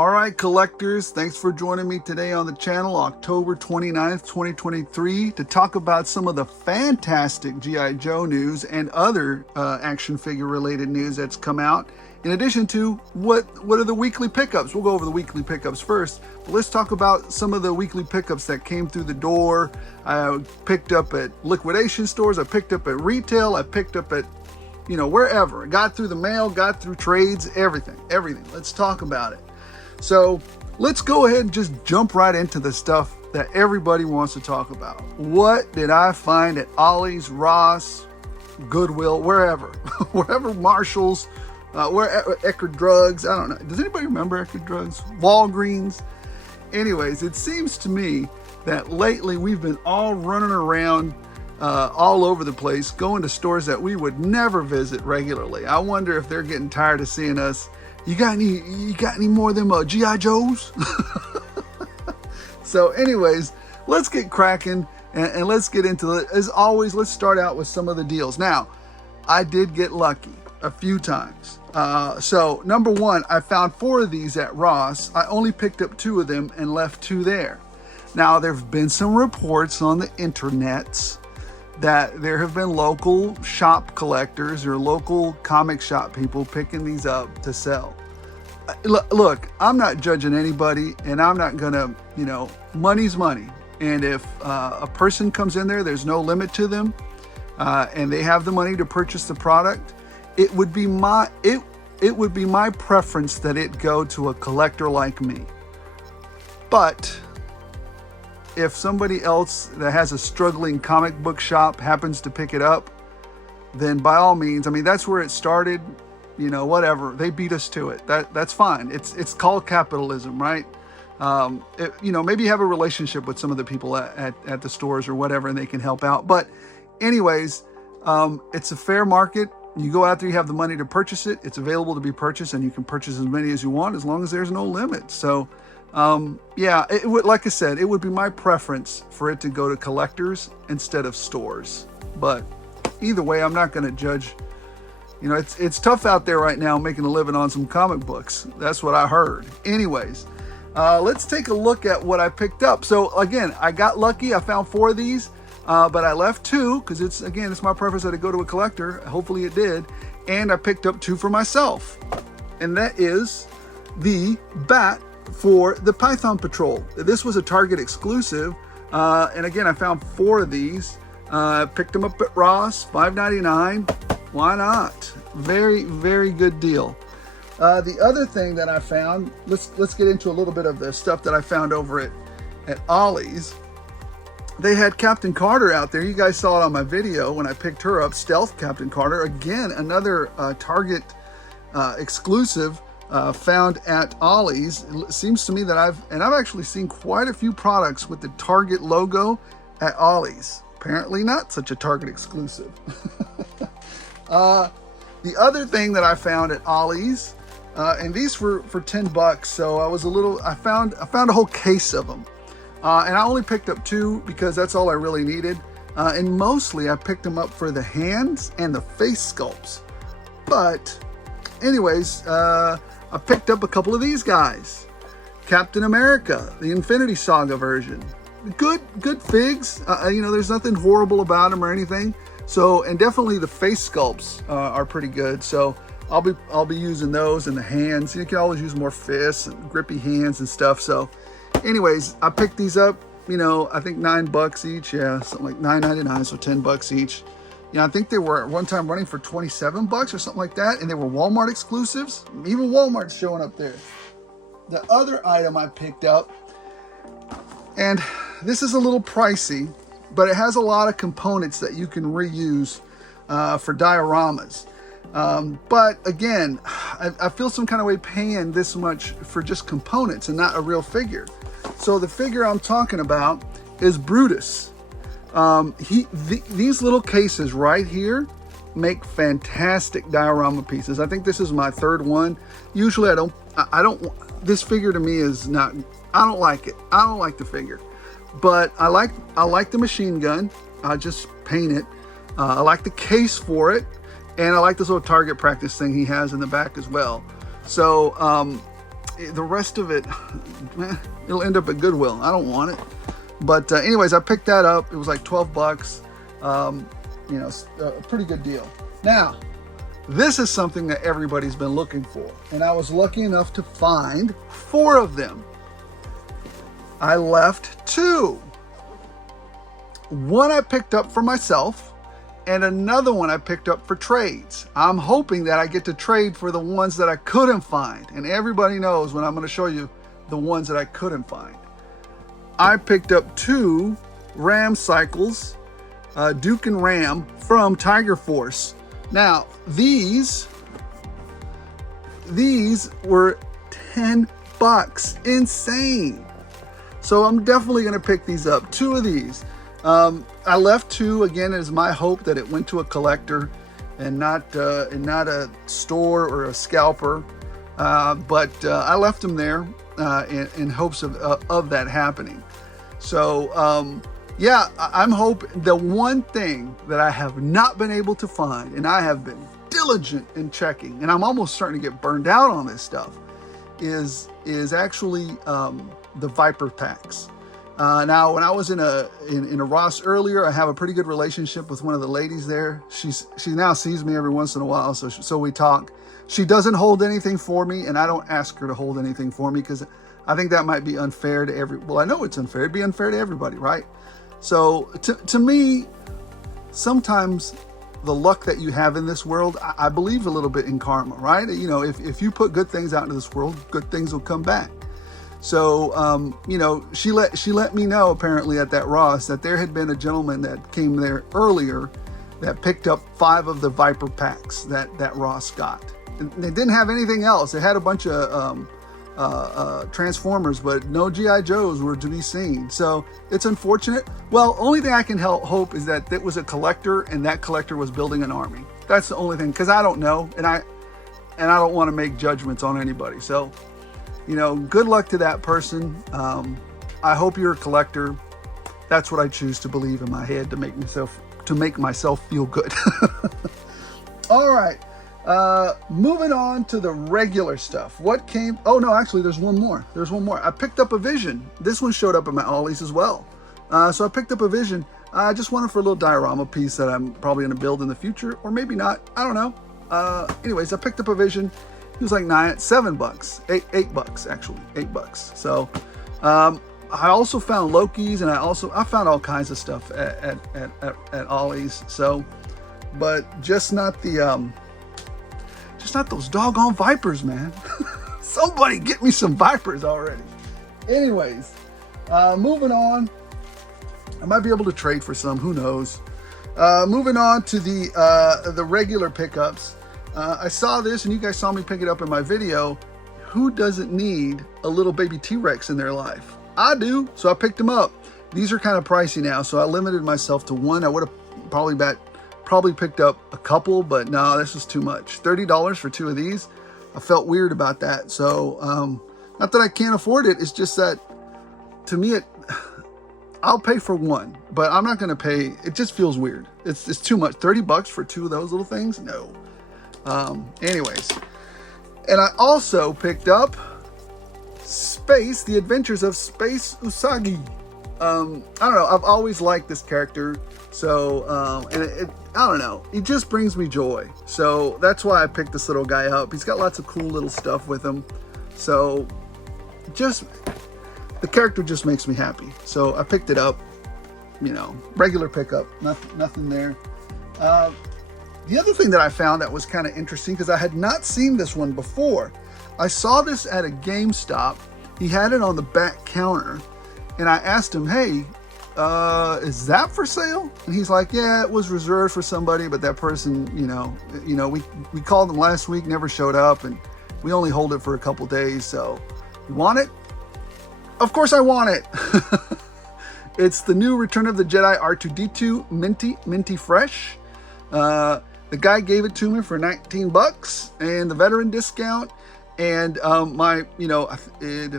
All right, collectors, thanks for joining me today on the channel, October 29th, 2023, to talk about some of the fantastic G.I. Joe news and other action figure related news that's come out. In addition to what are the weekly pickups. We'll go over the weekly pickups first, but let's talk about some of the weekly pickups that came through the door. I picked up at liquidation stores, I picked up at retail, I picked up at, wherever. Got through the mail, got through trades, everything. Let's talk about it. So let's go ahead and just jump right into the stuff that everybody wants to talk about. What did I find at Ollies, Ross, Goodwill, wherever, Marshalls, Eckerd Drugs, I don't know. Does anybody remember Eckerd Drugs? Walgreens? Anyways, it seems to me that lately we've been all running around all over the place, going to stores that we would never visit regularly. I wonder if they're getting tired of seeing us. You got any more of them G.I. Joes? So anyways, let's get cracking and let's get into it. As always, let's start out with some of the deals. Now, I did get lucky a few times. So number one, I found 4 of these at Ross. I only picked up 2 of them and left 2 there. Now, there have been some reports on the internets that there have been local shop collectors or local comic shop people picking these up to sell. Look, I'm not judging anybody, and I'm not gonna, money's money. And if a person comes in there, there's no limit to them, and they have the money to purchase the product, it would be my preference that it go to a collector like me. But if somebody else that has a struggling comic book shop happens to pick it up, then by all means, that's where it started, whatever. They beat us to it. That's fine. It's called capitalism, right? Maybe you have a relationship with some of the people at the stores or whatever, and they can help out. But anyways, it's a fair market. You go out there, you have the money to purchase it. It's available to be purchased, and you can purchase as many as you want as long as there's no limit. So yeah, it would, like I said, it would be my preference for it to go to collectors instead of stores. But either way, I'm not going to judge. It's tough out there right now making a living on some comic books. That's what I heard. Anyways, let's take a look at what I picked up. So again, I got lucky. I found 4 of these, but I left 2 because it's my preference that it go to a collector. Hopefully it did. And I picked up 2 for myself. And that is the bat for the Python Patrol. This was a Target exclusive, and again, I found 4 of these. Picked them up at Ross, $5.99. Why not? Very, very good deal. The other thing that I found, let's get into a little bit of the stuff that I found over at Ollies. They had Captain Carter out there. You guys saw it on my video when I picked her up, Stealth Captain Carter. Again, another Target exclusive. Found at Ollies. It seems to me that I've actually seen quite a few products with the Target logo at Ollies. Apparently not such a Target exclusive. The other thing that I found at Ollies, and these were for $10, so I found a whole case of them, and I only picked up 2 because that's all I really needed, and mostly I picked them up for the hands and the face sculpts. But anyways, I picked up a couple of these guys. Captain America, the Infinity Saga version. Good figs. There's nothing horrible about them or anything. So, and definitely the face sculpts are pretty good. So I'll be using those, and the hands. You can always use more fists and grippy hands and stuff. So anyways, I picked these up, I think $9 each. Yeah, something like $9.99, so $10 each. I think they were at one time running for $27 or something like that, and they were Walmart exclusives. Even Walmart's showing up there. The other item I picked up, and this is a little pricey, but it has a lot of components that you can reuse for dioramas. But again, I feel some kind of way paying this much for just components and not a real figure. So the figure I'm talking about is Brutus. These little cases right here make fantastic diorama pieces. I think this is my 3rd one. Usually this figure to me is not, I don't like it. I don't like the figure, but I like the machine gun. I just paint it. I like the case for it. And I like this little target practice thing he has in the back as well. So the rest of it, it'll end up at Goodwill. I don't want it. But anyways, I picked that up. It was like 12 bucks. You know, a pretty good deal. Now, this is something that everybody's been looking for. And I was lucky enough to find 4 of them. I left 2. One I picked up for myself, and another one I picked up for trades. I'm hoping that I get to trade for the ones that I couldn't find. And everybody knows when I'm going to show you the ones that I couldn't find. I picked up 2 Ram cycles, Duke and Ram from Tiger Force. Now, these were 10 bucks. Insane. So I'm definitely going to pick these up. 2 of these. I left 2, again, it is my hope that it went to a collector and not a store or a scalper. But I left them there in hopes of that happening. So, yeah, I'm hoping. The one thing that I have not been able to find, and I have been diligent in checking, and I'm almost starting to get burned out on this stuff, is actually the Viper packs. Now, when I was in a Ross earlier, I have a pretty good relationship with one of the ladies there. She now sees me every once in a while, so we talk. She doesn't hold anything for me, and I don't ask her to hold anything for me because I think that might be unfair to well, I know it's unfair. It'd be unfair to everybody, right? So to me, sometimes the luck that you have in this world, I believe a little bit in karma, right? You know, if you put good things out into this world, good things will come back. So, you know, she let me know apparently at that Ross that there had been a gentleman that came there earlier that picked up 5 of the Viper packs that Ross got. And they didn't have anything else. They had a bunch of Transformers, but no G.I. Joes were to be seen. So it's unfortunate. Well, only thing I can hope is that it was a collector and that collector was building an army. That's the only thing, because I don't know, and I don't want to make judgments on anybody. So, you know, good luck to that person. I hope you're a collector. That's what I choose to believe in my head to make myself feel good. All right. Moving on to the regular stuff. What came? Oh no, actually, there's one more. I picked up a Vision. This one showed up at my Ollies as well. So I picked up a Vision. I just wanted for a little diorama piece that I'm probably going to build in the future, or maybe not. I don't know. Anyways, I picked up a Vision. It was like $7 bucks, $8 bucks actually, $8. So, I also found Loki's, and I found all kinds of stuff at Ollies. So, but just not those doggone Vipers, man. Somebody get me some Vipers already. Anyways, moving on. I might be able to trade for some, who knows. Moving on to the regular pickups. I saw this, and you guys saw me pick it up in my video. Who doesn't need a little baby T-Rex in their life? I do, so I picked them up. These are kind of pricey now, so I limited myself to one. I would have probably picked up a couple, but no, this is too much. $30 for 2 of these. I felt weird about that. So, not that I can't afford it. It's just that, to me, I'll pay for one, but I'm not going to pay. It just feels weird. It's too much. 30 bucks for 2 of those little things? No. Anyways, and I also picked up The Adventures of Space Usagi. I don't know. I've always liked this character. So, and I don't know. He just brings me joy. So that's why I picked this little guy up. He's got lots of cool little stuff with him. So the character just makes me happy. So I picked it up, you know, regular pickup, nothing there. The other thing that I found that was kind of interesting, because I had not seen this one before. I saw this at a GameStop. He had it on the back counter, and I asked him, hey, is that for sale? And he's like, yeah, it was reserved for somebody, but that person, you know, we called them last week, never showed up, and we only hold it for a couple days. So, you want it? Of course I want it. It's the new Return of the Jedi R2-D2 Minty Fresh. The guy gave it to me for 19 bucks and the veteran discount. And did I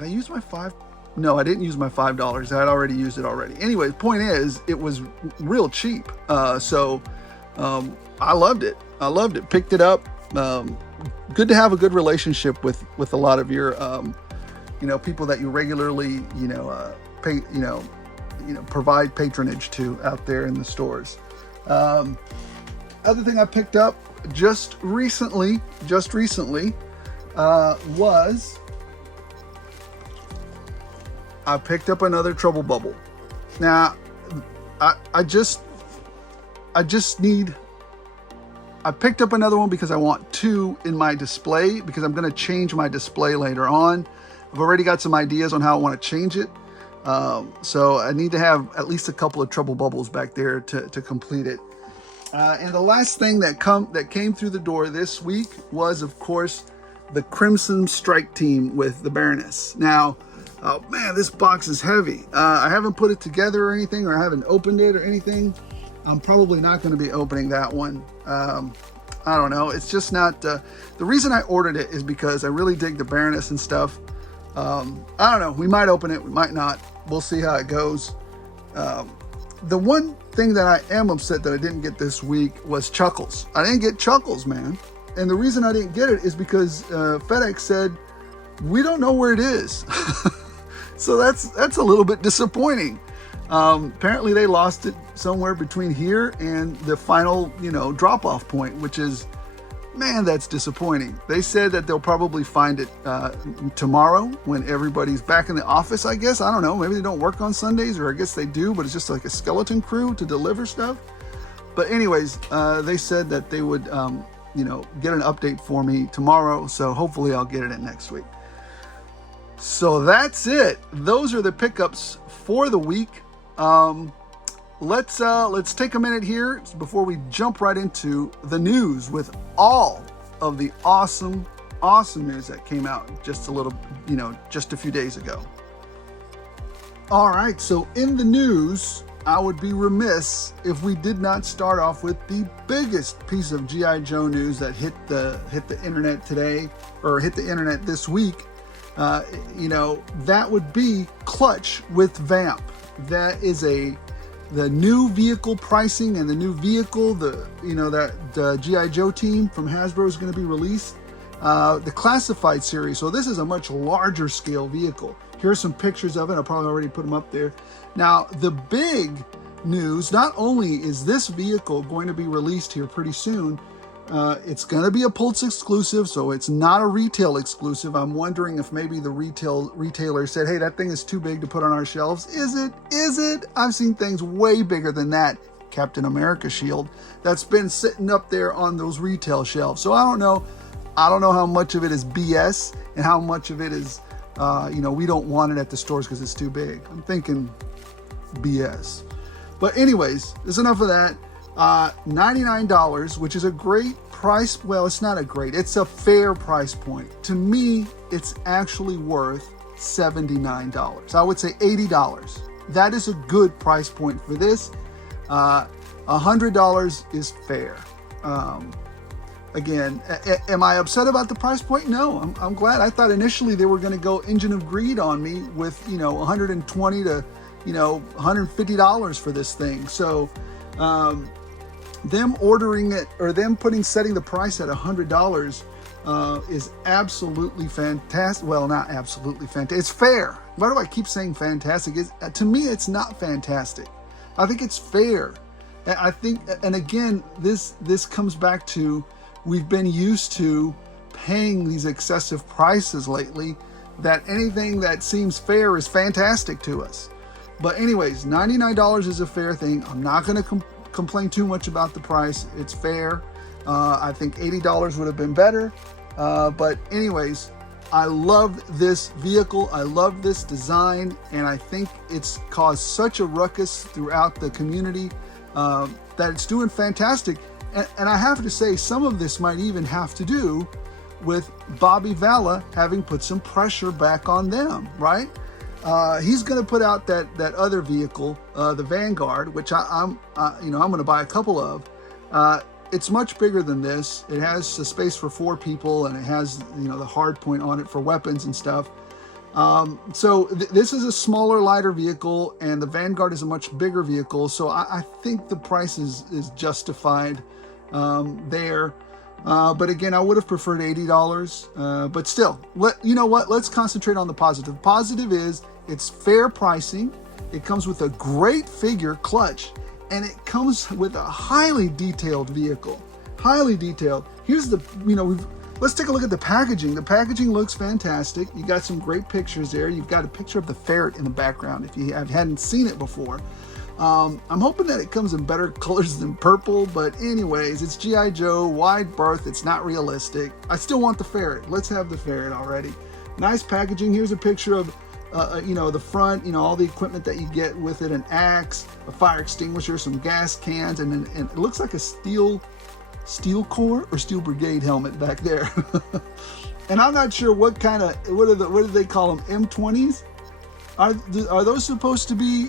use my $5? No, I didn't use my $5. I had already used it already. Anyway, the point is, it was real cheap. So I loved it. Picked it up. Good to have a good relationship with a lot of your people that you regularly, pay, provide patronage to out there in the stores. Other thing I picked up just recently, was I picked up another trouble bubble. Now, I picked up another one because I want two in my display, because I'm going to change my display later on. I've already got some ideas on how I want to change it. So I need to have at least a couple of trouble bubbles back there to complete it. And the last thing that came through the door this week was, of course, the Crimson Strike Team with the Baroness. Now, oh man, this box is heavy. I haven't put it together or anything, or I haven't opened it or anything. I'm probably not going to be opening that one. I don't know. It's just not... the reason I ordered it is because I really dig the Baroness and stuff. I don't know. We might open it. We might not. We'll see how it goes. The one thing that I am upset that I didn't get this week was Chuckles. I didn't get Chuckles, man. And the reason I didn't get it is because FedEx said, we don't know where it is. So that's a little bit disappointing. Apparently they lost it somewhere between here and the final, drop-off point, which is, man, that's disappointing. They said that they'll probably find it tomorrow when everybody's back in the office, I guess. I don't know. Maybe they don't work on Sundays, or I guess they do, but it's just like a skeleton crew to deliver stuff. But anyways, they said that they would, get an update for me tomorrow. So hopefully I'll get it in next week. So that's it. Those are the pickups for the week. Let's take a minute here before we jump right into the news with all of the awesome news that came out just a few days ago. All right, so in the news, I would be remiss if we did not start off with the biggest piece of G.I. Joe news that hit the internet today, or hit the internet this week. That would be Clutch with Vamp. That is the new vehicle pricing, and the new vehicle, that the G.I. Joe team from Hasbro is going to be released. The Classified series. So this is a much larger scale vehicle. Here's some pictures of it. I'll probably already put them up there. Now, the big news, not only is this vehicle going to be released here pretty soon, it's going to be a Pulse exclusive, so it's not a retail exclusive. I'm wondering if maybe the retailer said, hey, that thing is too big to put on our shelves. Is it? I've seen things way bigger than that. Captain America shield that's been sitting up there on those retail shelves. So I don't know how much of it is BS and how much of it is, we don't want it at the stores because it's too big. I'm thinking BS. But anyways, there's enough of that. $99, which is a great price. Well, it's not it's a fair price point. To me, it's actually worth $79. I would say $80. That is a good price point for this. $100 is fair. Again, am I upset about the price point? No, I'm glad. I thought initially they were going to go Engine of Greed on me with, $120 to, $150 for this thing. So, them ordering it, or them setting the price at $100 is absolutely fantastic. Well, not absolutely fantastic. It's fair. Why do I keep saying fantastic? To me, it's not fantastic. I think it's fair. And I think, and again, this comes back to, we've been used to paying these excessive prices lately, that anything that seems fair is fantastic to us. But anyways, $99 is a fair thing. I'm not going to complain too much about the price. It's fair. I think $80 would have been better. But anyways, I love this vehicle. I love this design. And I think it's caused such a ruckus throughout the community that it's doing fantastic. And I have to say, some of this might even have to do with Bobby Valla having put some pressure back on them, right? He's going to put out that other vehicle, the Vanguard, which I'm going to buy a couple of. It's much bigger than this. It has a space for 4 people, and it has, the hard point on it for weapons and stuff. So this is a smaller, lighter vehicle, and the Vanguard is a much bigger vehicle. So I think the price is justified there. But again, I would have preferred $80. But still, you know what? Let's concentrate on the positive. The positive is it's fair pricing. It comes with a great figure clutch, and it comes with a highly detailed vehicle. Highly detailed. Here's the, let's take a look at the packaging. The packaging looks fantastic. You got some great pictures there. You've got a picture of the ferret in the background if you hadn't seen it before. I'm hoping that it comes in better colors than purple, but anyways, it's G.I. Joe, wide berth. It's not realistic. I still want the ferret. Let's have the ferret already. Nice packaging. Here's a picture of, the front, all the equipment that you get with it, an axe, a fire extinguisher, some gas cans, and it looks like a steel Corps or Steel Brigade helmet back there. And I'm not sure what do they call them? M20s? Are those supposed to be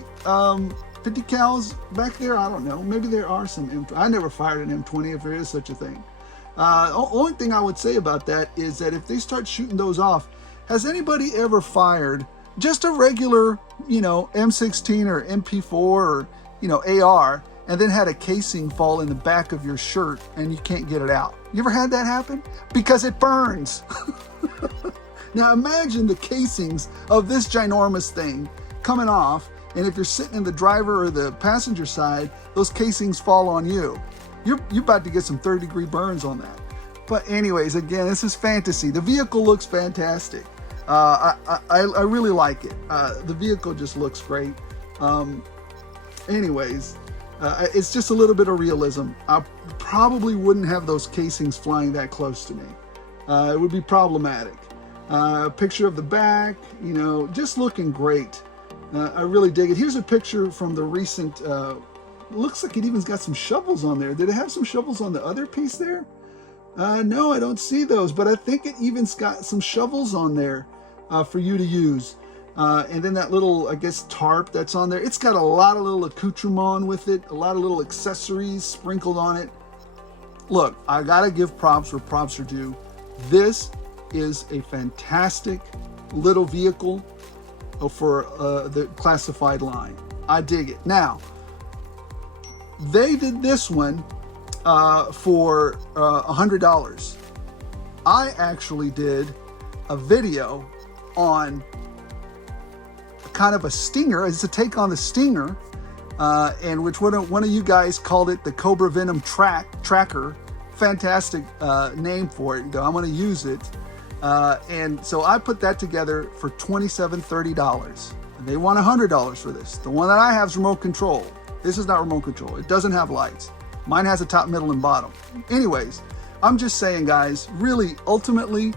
50 cals back there? I don't know. Maybe there are some M20. I never fired an M20 if there is such a thing. Only thing I would say about that is that if they start shooting those off, has anybody ever fired just a regular, M16 or MP4 or, AR, and then had a casing fall in the back of your shirt and you can't get it out? You ever had that happen? Because it burns. Now imagine the casings of this ginormous thing coming off, and if you're sitting in the driver or the passenger side, those casings fall on you. You're about to get some third-degree burns on that. But anyways, again, this is fantasy. The vehicle looks fantastic. I really like it. The vehicle just looks great. Anyways, it's just a little bit of realism. I probably wouldn't have those casings flying that close to me. It would be problematic. Picture of the back, just looking great. I really dig it. Here's a picture from the recent, looks like it even's got some shovels on there. Did it have some shovels on the other piece there? No, I don't see those, but I think it even's got some shovels on there for you to use. And then that little, I guess, tarp that's on there. It's got a lot of little accoutrement with it, a lot of little accessories sprinkled on it. Look, I gotta give props where props are due. This is a fantastic little vehicle for the classified line. I dig it. Now, they did this one for $100. I actually did a video on kind of a Stinger. It's a take on the Stinger, and which one of you guys called it the Cobra Venom Tracker. Fantastic name for it. I'm going to use it. And so I put that together for $27-30. And they want $100 for this. The one that I have is remote control. This is not remote control. It doesn't have lights. Mine has a top, middle, and bottom. Anyways, I'm just saying, guys, really, ultimately,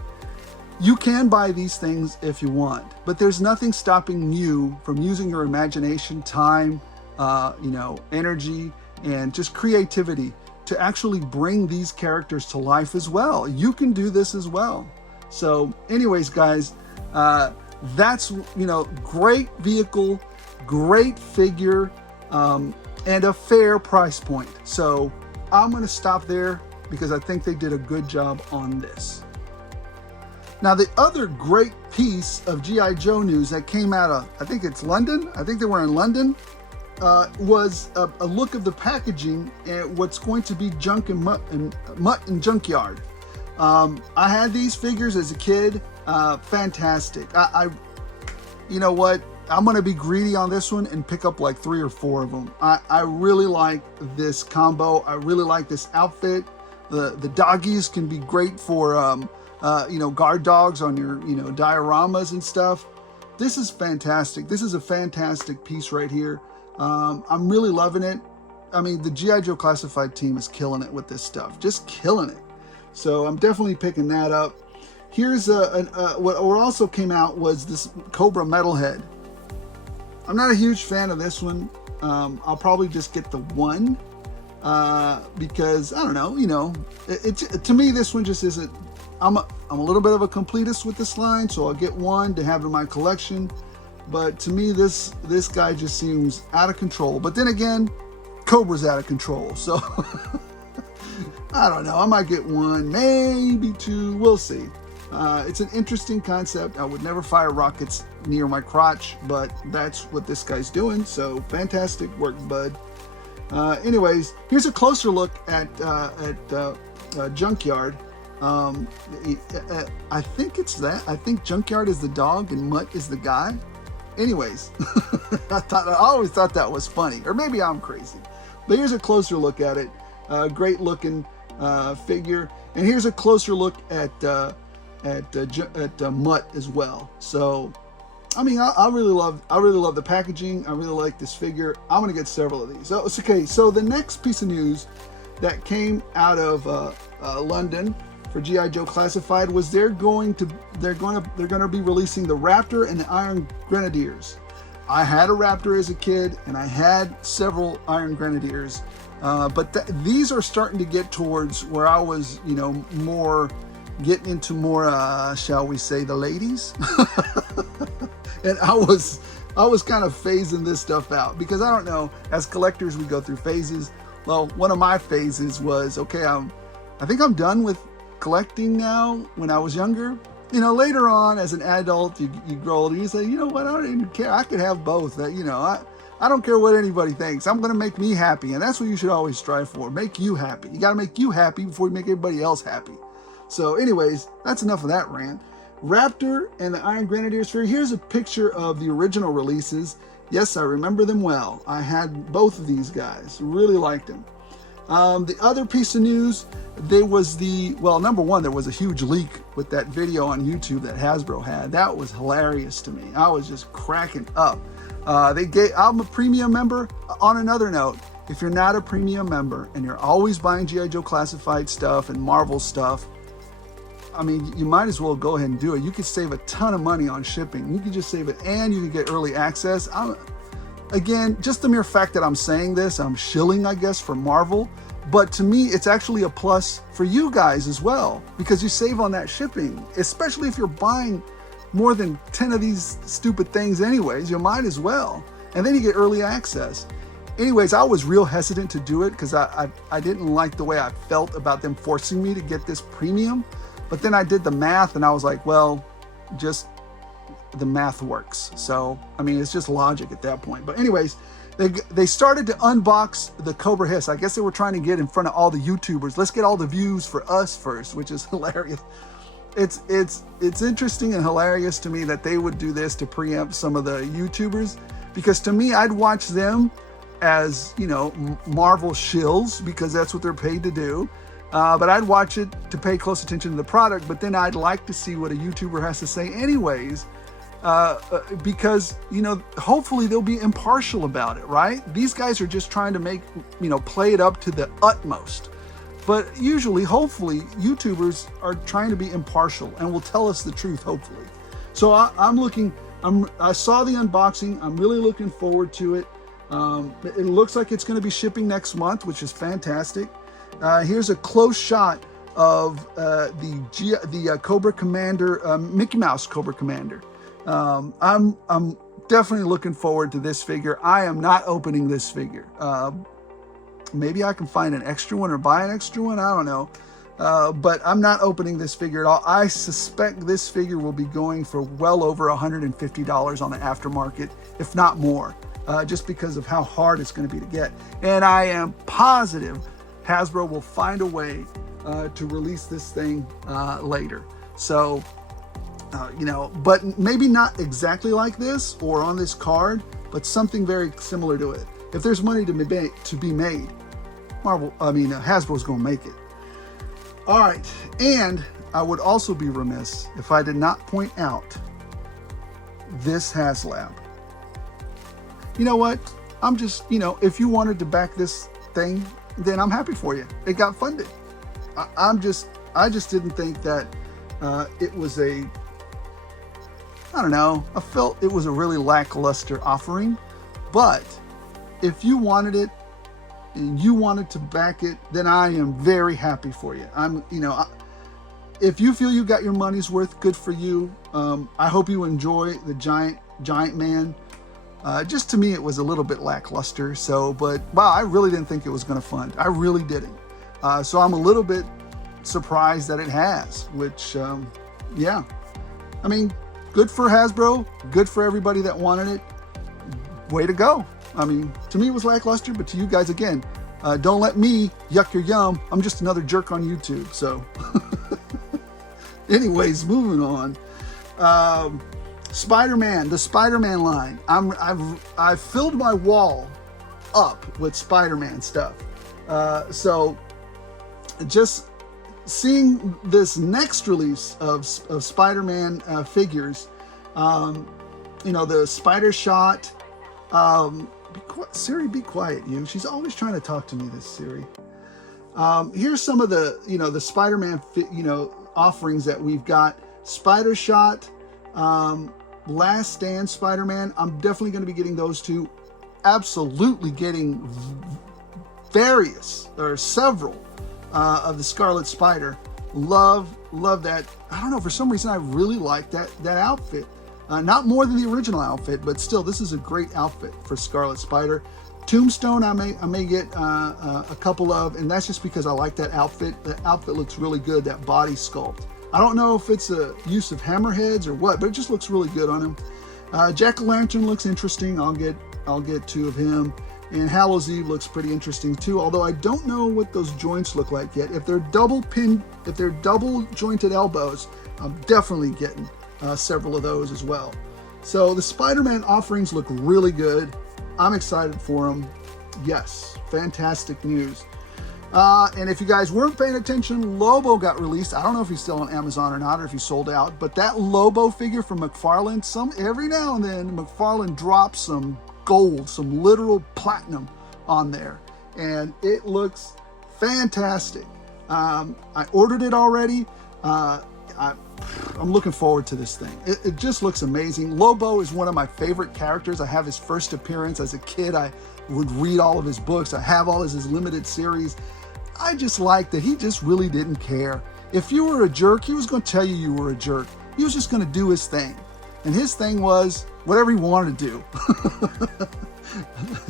you can buy these things if you want, but there's nothing stopping you from using your imagination, time, energy, and just creativity to actually bring these characters to life as well. You can do this as well. So anyways, guys, that's, great vehicle, great figure, and a fair price point. So I'm going to stop there because I think they did a good job on this. Now, the other great piece of G.I. Joe news that came out of, I think it's London, I think they were in London, was a look of the packaging and what's going to be junk and mutt and junkyard. I had these figures as a kid. Fantastic. You know what? I'm going to be greedy on this one and pick up like 3 or 4 of them. I really like this combo. I really like this outfit. The doggies can be great for, guard dogs on your, dioramas and stuff. This is fantastic. This is a fantastic piece right here. I'm really loving it. I mean, the G.I. Joe Classified team is killing it with this stuff. Just killing it. So I'm definitely picking that up. Here's what also came out was this Cobra Metalhead. I'm not a huge fan of this one. I'll probably just get the one because I don't know. To me, this one just isn't. I'm a little bit of a completist with this line, so I'll get one to have in my collection. But to me, this guy just seems out of control. But then again, Cobra's out of control, so I don't know. I might get one, maybe 2. We'll see. It's an interesting concept. I would never fire rockets near my crotch, but that's what this guy's doing. So fantastic work, bud. Anyways, here's a closer look at Junkyard. I think it's that. I think Junkyard is the dog and Mutt is the guy. Anyways, I always thought that was funny, or maybe I'm crazy. But here's a closer look at it. Great looking figure, and here's a closer look at Mutt as well. So, I mean, I really love the packaging. I really like this figure. I'm gonna get several of these. So it's okay. So the next piece of news that came out of London for G.I. Joe Classified was they're going to be releasing the Raptor and the Iron Grenadiers. I had a Raptor as a kid, and I had several Iron Grenadiers, but these are starting to get towards where I was, you know, more getting into more, shall we say, the ladies. And I was kind of phasing this stuff out because I don't know. As collectors, we go through phases. Well, one of my phases was, okay, I think I'm done with collecting now. When I was younger, you know, later on as an adult, you grow older, you say, you know what, I don't even care. I could have both. You know, I don't care what anybody thinks. I'm going to make me happy. And that's what you should always strive for. Make you happy. You got to make you happy before you make everybody else happy. So anyways, that's enough of that rant. Raptor and the Iron Grenadiers figure. Here's a picture of the original releases. Yes, I remember them well. I had both of these guys. Really liked them. The other piece of news, there was number one, there was a huge leak with that video on YouTube that Hasbro had. That was hilarious to me. I was just cracking up. I'm a premium member. On another note, if you're not a premium member and you're always buying G.I. Joe Classified stuff and Marvel stuff, I mean, you might as well go ahead and do it. You could save a ton of money on shipping. You could just save it, and you could get early access. Again, just the mere fact that I'm saying this, I'm shilling, I guess, for Marvel. But to me, it's actually a plus for you guys as well, because you save on that shipping, especially if you're buying more than 10 of these stupid things anyways, you might as well. And then you get early access. Anyways, I was real hesitant to do it because I didn't like the way I felt about them forcing me to get this premium. But then I did the math and I was like, well, just the math works. So, I mean, it's just logic at that point. But anyways, they started to unbox the Cobra Hiss. I guess they were trying to get in front of all the YouTubers. Let's get all the views for us first, which is hilarious. It's interesting and hilarious to me that they would do this to preempt some of the YouTubers, because to me, I'd watch them as, you know, Marvel shills because that's what they're paid to do. But I'd watch it to pay close attention to the product, but then I'd like to see what a YouTuber has to say anyways, because, you know, hopefully they'll be impartial about it, right? These guys are just trying to make, you know, play it up to the utmost. But usually, hopefully, YouTubers are trying to be impartial and will tell us the truth, hopefully. So I saw the unboxing. I'm really looking forward to it. It looks like it's going to be shipping next month, which is fantastic. Here's a close shot of the Cobra Commander, Mickey Mouse Cobra Commander. I'm definitely looking forward to this figure. I am not opening this figure. Maybe I can find an extra one or buy an extra one. I don't know. But I'm not opening this figure at all. I suspect this figure will be going for well over $150 on the aftermarket, if not more, just because of how hard it's going to be to get. And I am positive Hasbro will find a way to release this thing later. So, you know, but maybe not exactly like this or on this card, but something very similar to it. If there's money to be made, Hasbro's going to make it. All right, and I would also be remiss if I did not point out this HasLab. You know what? I'm just, you know, if you wanted to back this thing, then I'm happy for you. It got funded. I just didn't think that it was I don't know, I felt it was a really lackluster offering. But if you wanted it and you wanted to back it, then I am very happy for you. If you feel you got your money's worth, good for you. I hope you enjoy the Giant Man. Just to me, it was a little bit lackluster. But wow, I really didn't think it was going to fund. I really didn't. So I'm a little bit surprised that it has, which, yeah. I mean, good for Hasbro. Good for everybody that wanted it. Way to go. I mean, to me, it was lackluster, but to you guys, again, Don't let me yuck your yum. I'm just another jerk on YouTube. So anyways, moving on. Spider-Man, the Spider-Man line. I've filled my wall up with Spider-Man stuff. So just seeing this next release of Spider-Man figures, the Spider Shot. Siri, be quiet, you. She's always trying to talk to me, this Siri. Here's some of the, the Spider-Man, offerings that we've got. Spider Shot, Last Stand Spider-Man. I'm definitely going to be getting those two. Absolutely getting several of the Scarlet Spider. Love that. I don't know, for some reason I really like that outfit. Not more than the original outfit, but still, this is a great outfit for Scarlet Spider. Tombstone, I may get a couple of, and that's just because I like that outfit. The outfit looks really good, that body sculpt. I don't know if it's a use of hammerheads or what, but it just looks really good on him. Jack-o'-lantern looks interesting. I'll get two of him. And Hallows Eve looks pretty interesting too, although I don't know what those joints look like yet. If they're double jointed elbows, I'm definitely getting several of those as well. So the Spider-Man offerings look really good. I'm excited for them. Yes, fantastic news. And if you guys weren't paying attention, Lobo got released. I don't know if he's still on Amazon or not, or if he's sold out, but that Lobo figure from McFarlane, every now and then McFarlane drops some gold, some literal platinum on there, and it looks fantastic. I ordered it already. I'm looking forward to this thing. It just looks amazing. Lobo is one of my favorite characters. I have his first appearance as a kid. I would read all of his books. I have all of his limited series. I just like that he just really didn't care. If you were a jerk, he was going to tell you you were a jerk. He was just going to do his thing. And his thing was whatever he wanted to do.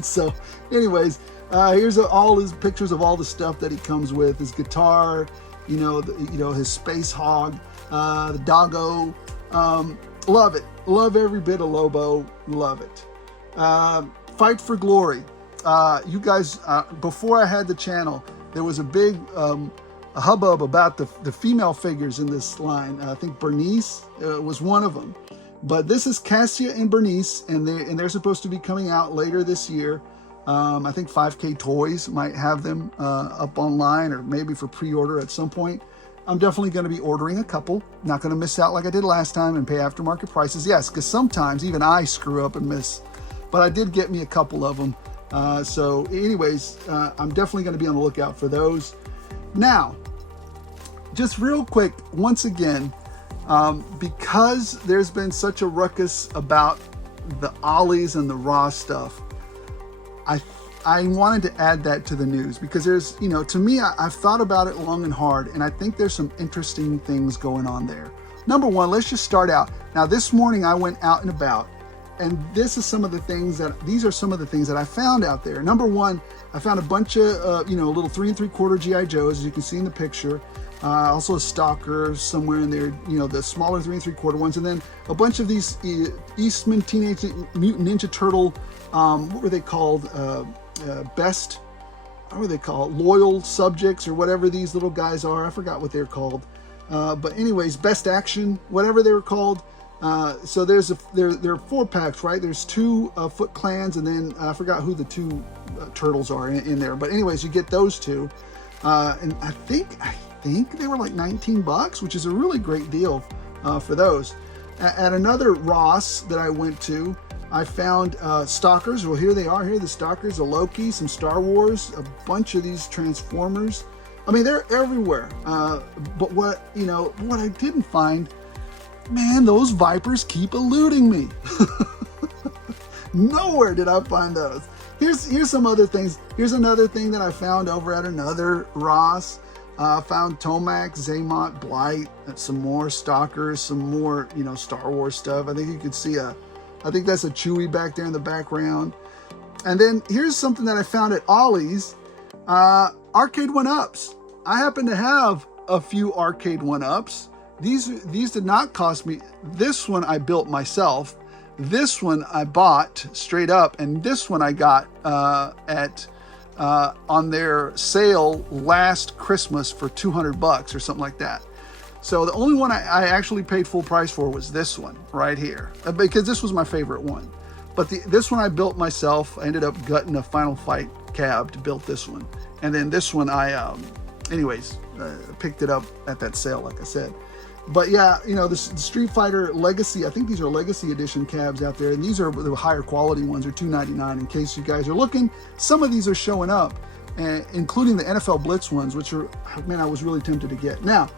So anyways, here's all his pictures of all the stuff that he comes with. His guitar, his space hog, the doggo. Love it. Love every bit of Lobo. Love it. Fight for Glory. You guys, before I had the channel, there was a big hubbub about the female figures in this line. I think Bernice was one of them. But this is Cassia and Bernice, and they're supposed to be coming out later this year. I think 5K Toys might have them up online, or maybe for pre-order at some point. I'm definitely going to be ordering a couple. Not going to miss out like I did last time and pay aftermarket prices. Yes, because sometimes even I screw up and miss. But I did get me a couple of them. So anyways, I'm definitely going to be on the lookout for those. Now, just real quick, once again, because there's been such a ruckus about the Ollies and the Raw stuff, I wanted to add that to the news because there's, to me, I've thought about it long and hard, and I think there's some interesting things going on there. Number one, let's just start out. Now, this morning I went out and about, and these are some of the things that I found out there. Number one, I found a bunch of, little 3 3/4 G.I. Joes, as you can see in the picture. Also a Stalker somewhere in there, the smaller 3 3/4 ones, and then a bunch of these Eastman Teenage Mutant Ninja Turtle, what were they called? Loyal Subjects, or whatever these little guys are. I forgot what they're called. But anyways, Best Action, whatever they were called. So there are 4 packs, right? There's 2 Foot Clans, and then I forgot who the 2 turtles are in there. But anyways, you get those 2. And I think they were like $19, which is a really great deal for those. At another Ross that I went to, I found Stalkers. Well, here they are. Here are the Stalkers, a Loki, some Star Wars, a bunch of these Transformers. I mean, they're everywhere. But what I didn't find, man, those Vipers keep eluding me. Nowhere did I find those. Here's some other things. Here's another thing that I found over at another Ross. Found Tomac, Zaymot, Blight, some more Stalkers, some more, Star Wars stuff. I think you could see I think that's a Chewie back there in the background. And then here's something that I found at Ollies, arcade 1-ups. I happen to have a few arcade 1-ups. These did not cost me. This one I built myself. This one I bought straight up, and this one I got at on their sale last Christmas for $200 or something like that. So the only one I actually paid full price for was this one right here, because this was my favorite one. But this one I built myself. I ended up gutting a Final Fight cab to build this one. And then this one picked it up at that sale, like I said. But yeah, you know, the Street Fighter Legacy, I think these are Legacy Edition cabs out there. And these are the higher quality ones, are $2.99 in case you guys are looking. Some of these are showing up, including the NFL Blitz ones, which are, man, I was really tempted to get. Now,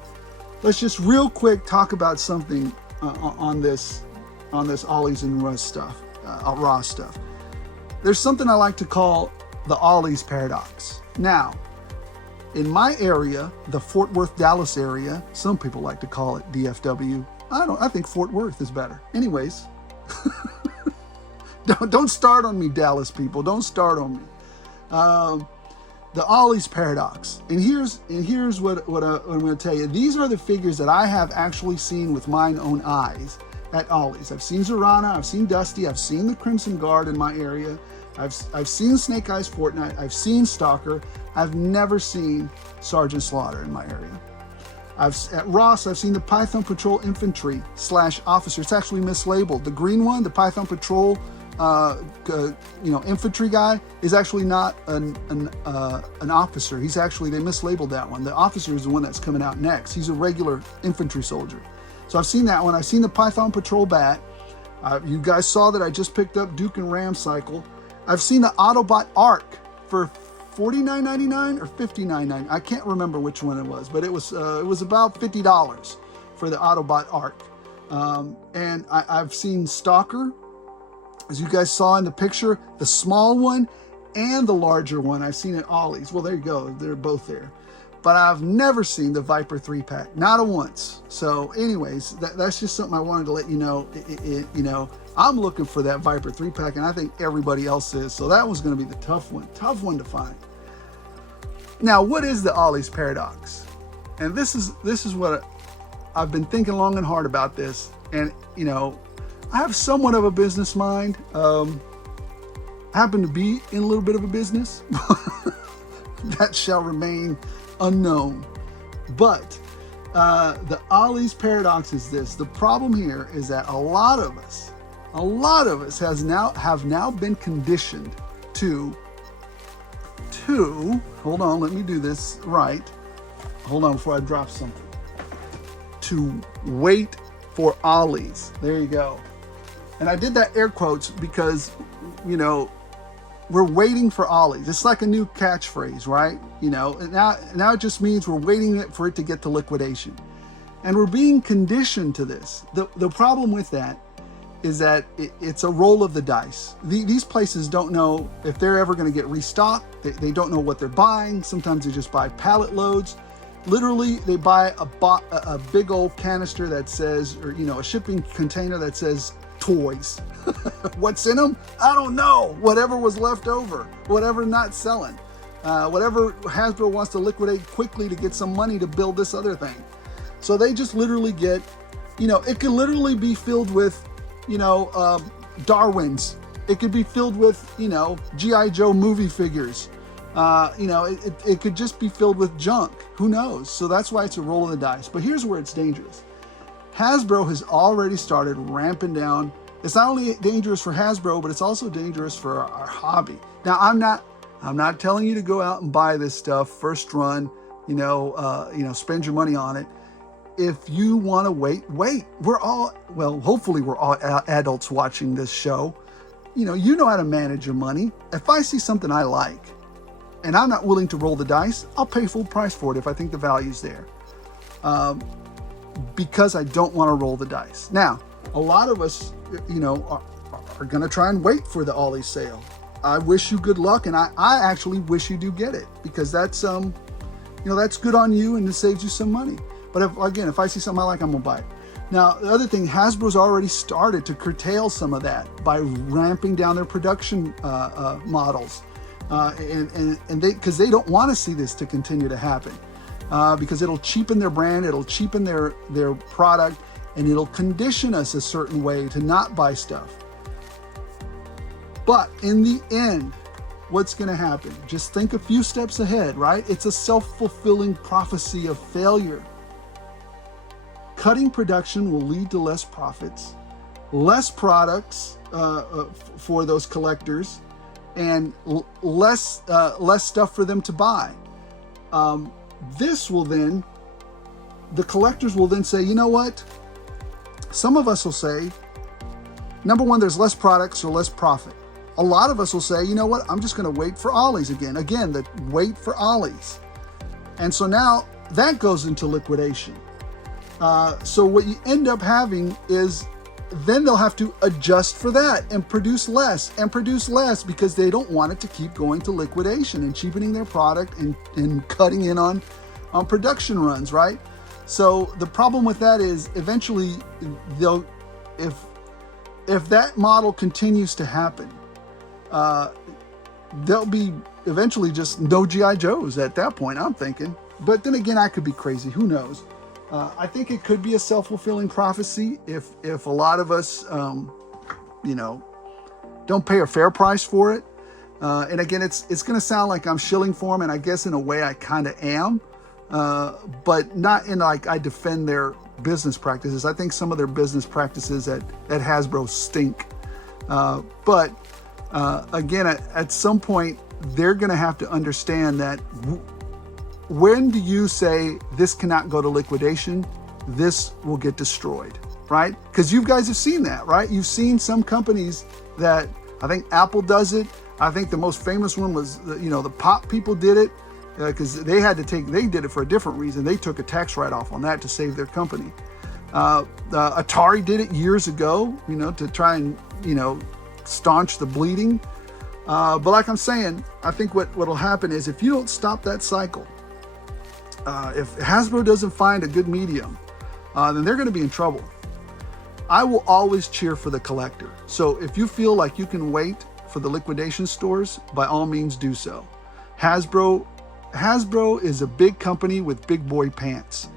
let's just real quick talk about something on this Ollies and Ross stuff. There's something I like to call the Ollies paradox. Now, in my area, the Fort Worth, Dallas area, some people like to call it DFW. I think Fort Worth is better. Anyways, don't start on me, Dallas people. Don't start on me. The Ollies paradox. And here's what I'm going to tell you. These are the figures that I have actually seen with mine own eyes at Ollies. I've seen Zorana, I've seen Dusty, I've seen the Crimson Guard in my area. I've seen Snake Eyes Fortnite, I've seen Stalker. I've never seen Sergeant Slaughter in my area. At Ross, I've seen the Python Patrol Infantry / Officer. It's actually mislabeled. The green one, the Python Patrol infantry guy, is actually not an officer. He's actually, they mislabeled that one. The officer is the one that's coming out next. He's a regular infantry soldier. So I've seen that one. I've seen the Python Patrol Bat. You guys saw that I just picked up Duke and Ram Cycle. I've seen the Autobot Arc for $49.99 or $59.99. I can't remember which one it was, but it was about $50 for the Autobot Arc. And I've seen Stalker, as you guys saw in the picture, the small one and the larger one. I've seen at Ollies. Well, there you go. They're both there. But I've never seen the Viper 3-pack, not a once. So anyways, that's just something I wanted to let you know. I'm looking for that Viper 3-pack, and I think everybody else is. So that was going to be the tough one to find. Now, what is the Ollies paradox? And this is what I've been thinking long and hard about this. And, I have somewhat of a business mind. I happen to be in a little bit of a business. That shall remain unknown. But the Ollies paradox is this. The problem here is that a lot of us have now been conditioned to hold on, let me do this right. Hold on before I drop something. To wait for Ollies. There you go. And I did that air quotes because, we're waiting for Ollies. It's like a new catchphrase, right? Now it just means we're waiting for it to get to liquidation. And we're being conditioned to this. The problem with that is that it's a roll of the dice. These places don't know if they're ever going to get restocked. They don't know what they're buying. Sometimes they just buy pallet loads. Literally, they buy a big old canister that says, or a shipping container that says toys. What's in them? I don't know. Whatever was left over, whatever not selling, whatever Hasbro wants to liquidate quickly to get some money to build this other thing. So they just literally get, it could literally be filled with, Darwin's. It could be filled with, G.I. Joe movie figures. It could just be filled with junk. Who knows? So that's why it's a roll of the dice. But here's where it's dangerous. Hasbro has already started ramping down. It's not only dangerous for Hasbro, but it's also dangerous for our hobby. Now, I'm not telling you to go out and buy this stuff first run, spend your money on it. If you want to wait. Hopefully we're all adults watching this show. You know how to manage your money. If I see something I like and I'm not willing to roll the dice, I'll pay full price for it if I think the value's there. Because I don't want to roll the dice. Now, a lot of us, are going to try and wait for the Ollies sale. I wish you good luck, and I actually wish you do get it, because that's that's good on you and it saves you some money. But if I see something I like, I'm gonna buy it. Now, the other thing, Hasbro's already started to curtail some of that by ramping down their production models, and because they don't want to see this to continue to happen, because it'll cheapen their brand, it'll cheapen their product, and it'll condition us a certain way to not buy stuff. But in the end, what's going to happen? Just think a few steps ahead, right? It's a self-fulfilling prophecy of failure. Cutting production will lead to less profits, less products for those collectors, and less stuff for them to buy. This will then, the collectors will then say, you know what? Some of us will say, number one, there's less products or less profit. A lot of us will say, you know what? I'm just going to wait for Ollies again. Again, the wait for Ollies. And so now that goes into liquidation. So what you end up having is then they'll have to adjust for that and produce less because they don't want it to keep going to liquidation and cheapening their product and cutting in on production runs, right? So the problem with that is eventually they'll, if that model continues to happen, there'll be eventually just no G.I. Joes at that point, I'm thinking. But then again, I could be crazy, who knows? I think it could be a self-fulfilling prophecy if a lot of us, don't pay a fair price for it. And again, it's going to sound like I'm shilling for them, and I guess in a way I kind of am, but not in like I defend their business practices. I think some of their business practices at Hasbro stink. But again, at some point, they're going to have to understand that when do you say this cannot go to liquidation? This will get destroyed, right? Because you guys have seen that, right? You've seen some companies that, I think Apple does it. I think the most famous one was, the Pop people did it because they did it for a different reason. They took a tax write-off on that to save their company. Atari did it years ago, to try and, staunch the bleeding. But like I'm saying, I think what'll happen is if you don't stop that cycle, if Hasbro doesn't find a good medium, then they're going to be in trouble. I will always cheer for the collector. So if you feel like you can wait for the liquidation stores, by all means do so. Hasbro is a big company with big boy pants.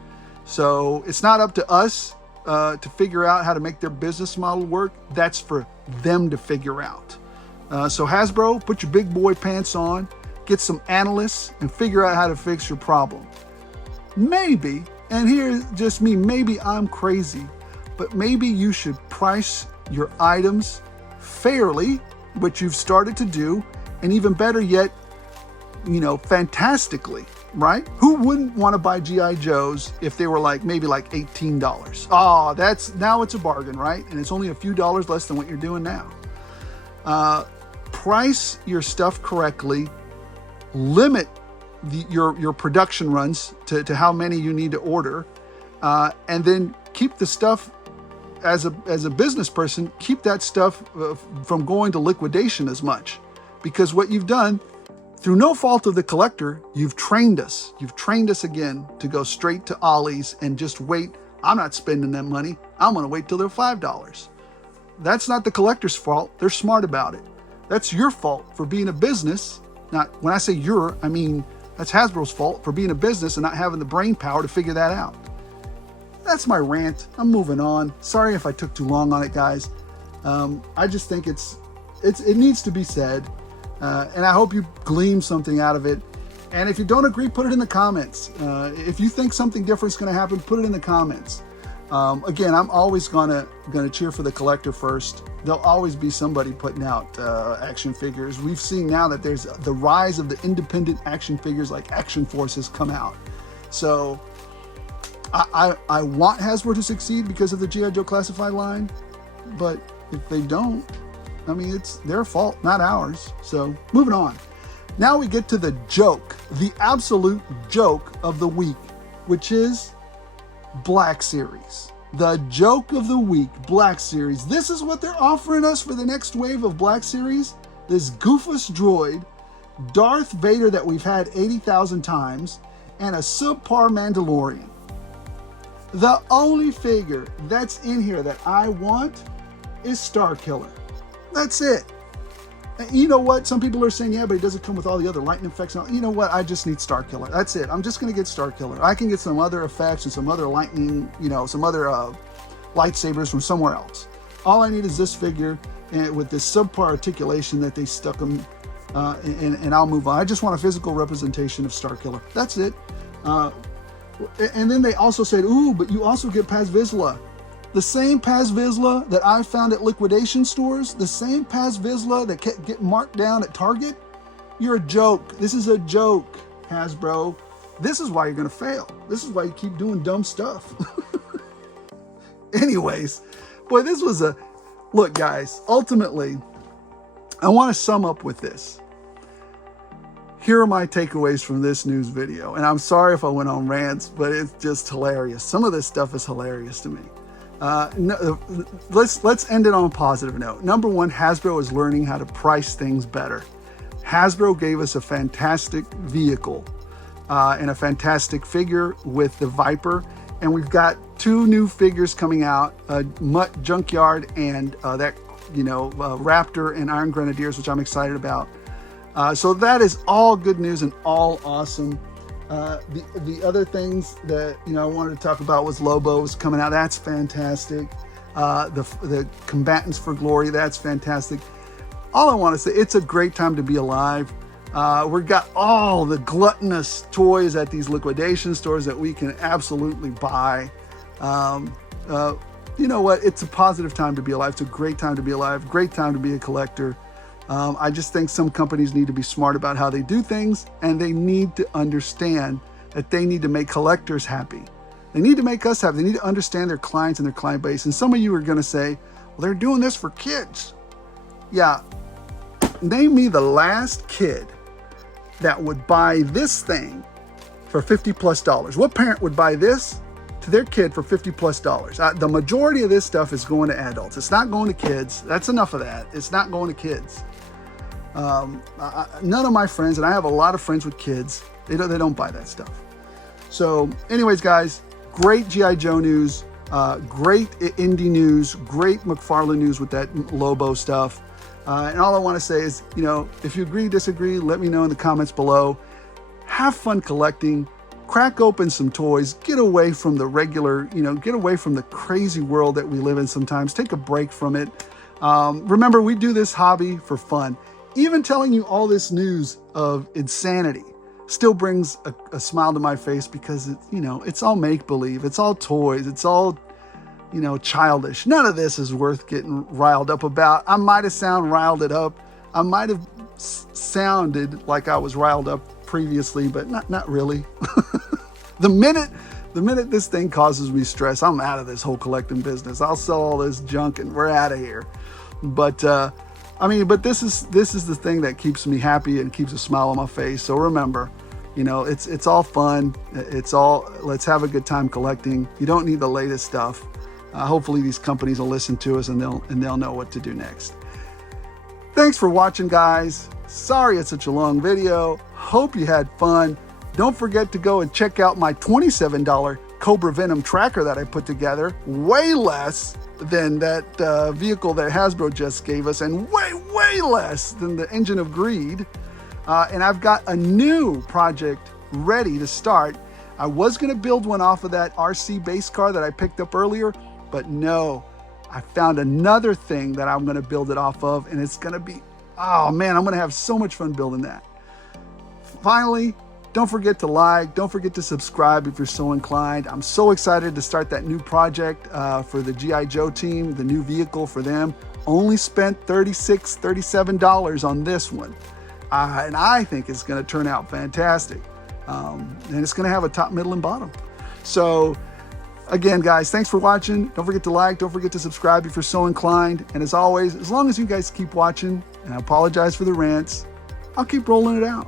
So it's not up to us to figure out how to make their business model work. That's for them to figure out. So Hasbro, put your big boy pants on, get some analysts, and figure out how to fix your problem. Maybe, and here's just me, maybe I'm crazy, but maybe you should price your items fairly, which you've started to do, and even better yet, fantastically, right? Who wouldn't want to buy G.I. Joes if they were maybe $18? Oh, now it's a bargain, right? And it's only a few dollars less than what you're doing now. Price your stuff correctly, limit your production runs to how many you need to order, and then keep the stuff as a business person, keep that stuff from going to liquidation as much, because what you've done, through no fault of the collector, you've trained us again to go straight to Ollies and just wait. I'm not spending that money. I'm going to wait till they're $5. That's not the collector's fault. They're smart about it. That's your fault for being a business. Not when I say your, I mean that's Hasbro's fault for being a business and not having the brain power to figure that out. That's my rant. I'm moving on. Sorry if I took too long on it, guys. I just think it needs to be said, and I hope you glean something out of it. And if you don't agree, put it in the comments. If you think something different is going to happen, put it in the comments. Again, I'm always gonna cheer for the collector first. There'll always be somebody putting out action figures. We've seen now that there's the rise of the independent action figures like Action Force has come out. So I want Hasbro to succeed because of the G.I. Joe Classified line, but if they don't, I mean, it's their fault, not ours. So moving on. Now we get to the joke, the absolute joke of the week, which is Black Series. The joke of the week, Black Series. This is what they're offering us for the next wave of Black Series. This goofus droid, Darth Vader that we've had 80,000 times, and a subpar Mandalorian. The only figure that's in here that I want is Starkiller. That's it. You know what? Some people are saying, yeah, but it doesn't come with all the other lightning effects. You know what? I just need Starkiller. That's it. I'm just going to get Starkiller. I can get some other effects and some other lightning, some other lightsabers from somewhere else. All I need is this figure and with this subpar articulation that they stuck him and I'll move on. I just want a physical representation of Starkiller. That's it. And then they also said, ooh, but you also get Paz Vizsla. The same Paz Vizsla that I found at liquidation stores, the same Paz Vizsla that get marked down at Target. You're a joke. This is a joke, Hasbro. This is why you're going to fail. This is why you keep doing dumb stuff. Anyways, boy, this was a... Look, guys, ultimately, I want to sum up with this. Here are my takeaways from this news video. And I'm sorry if I went on rants, but it's just hilarious. Some of this stuff is hilarious to me. Let's end it on a positive note. Number one, Hasbro is learning how to price things better. Hasbro gave us a fantastic vehicle and a fantastic figure with the Viper. And we've got 2 new figures coming out, Mutt Junkyard and that, Raptor and Iron Grenadiers, which I'm excited about. So that is all good news and all awesome. The other things that I wanted to talk about was Lobos coming out. That's fantastic. The Combatants for Glory. That's fantastic. All I want to say, it's a great time to be alive. We've got all the gluttonous toys at these liquidation stores that we can absolutely buy. You know what? It's a positive time to be alive. It's a great time to be alive. Great time to be a collector. I just think some companies need to be smart about how they do things, and they need to understand that they need to make collectors happy. They need to make us happy. They need to understand their clients and their client base. And some of you are going to say, well, they're doing this for kids. Yeah. Name me the last kid that would buy this thing for $50+. What parent would buy this to their kid for $50+? The majority of this stuff is going to adults. It's not going to kids. That's enough of that. It's not going to kids. None of my friends, and I have a lot of friends with kids, they don't buy that stuff. So anyways, guys, great G.I. Joe news, great indie news, great McFarlane news with that Lobo stuff. And all I want to say is, if you agree, disagree, let me know in the comments below. Have fun collecting, crack open some toys, get away from the regular, get away from the crazy world that we live in sometimes. Take a break from it. Remember, we do this hobby for fun. Even telling you all this news of insanity still brings a smile to my face because it's all make-believe. It's all toys. It's all, childish. None of this is worth getting riled up about. I might have riled it up. I might have sounded like I was riled up previously, but not really. The minute this thing causes me stress, I'm out of this whole collecting business. I'll sell all this junk and we're out of here. But this is the thing that keeps me happy and keeps a smile on my face. So remember, it's all fun. Let's have a good time collecting. You don't need the latest stuff. Hopefully these companies will listen to us and they'll know what to do next. Thanks for watching, guys. Sorry it's such a long video. Hope you had fun. Don't forget to go and check out my $27 Cobra Venom tracker that I put together. Way less than that vehicle that Hasbro just gave us, and way less than the Engine of Greed. And I've got a new project ready to start. I was going to build one off of that RC base car that I picked up earlier, but no, I found another thing that I'm going to build it off of, and it's going to be, oh man, I'm going to have so much fun building that. Finally, don't forget to like, don't forget to subscribe if you're so inclined. I'm so excited to start that new project for the G.I. Joe team, the new vehicle for them. Only spent $36, $37 on this one. And I think it's going to turn out fantastic. And it's going to have a top, middle, and bottom. So again, guys, thanks for watching. Don't forget to like, don't forget to subscribe if you're so inclined. And as always, as long as you guys keep watching, and I apologize for the rants, I'll keep rolling it out.